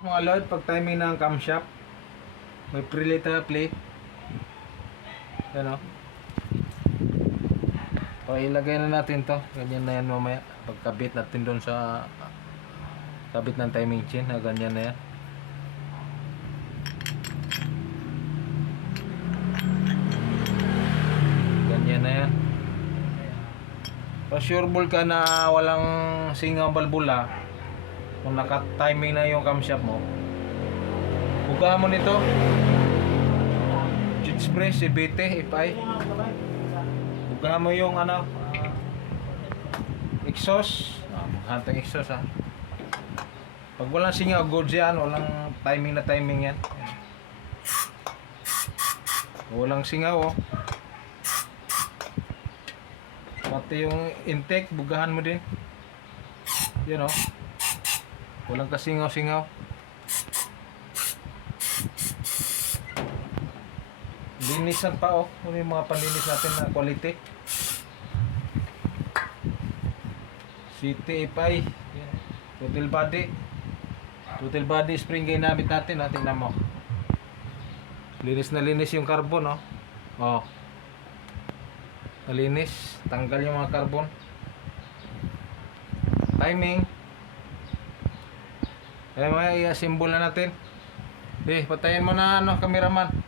Mga load, pag timing ng camshaft, may pre-lit na plate. Yan o. So, ilagay na natin to. Ganyan na yan mamaya. Pagkabit natin doon sa kabit ng timing chain, ganyan na yan. Ganyan na yan. So, sure ball ka na walang singaw balbula. Kung naka-timing na yung camshaft mo, bugahan mo nito. Jitspray, CBT, FI. Bugahan mo yung ano, exhaust. Maghantang exhaust ha. Pag walang singaw, good yan. Walang timing na timing yan. Walang singaw oh. Pati yung intake, bugahan mo din. Yan oh. Walang kasingaw-singaw. Linisan pa oh. Ano yung mga panlinis natin na quality. CTFI. Total body. Total body spring ginamit natin. Tingnan mo. Linis na linis yung carbon oh. Oh. Nalinis. Tanggal yung mga carbon. Timing. Kaya mga i-assemble na natin. Patayin mo na ano, cameraman.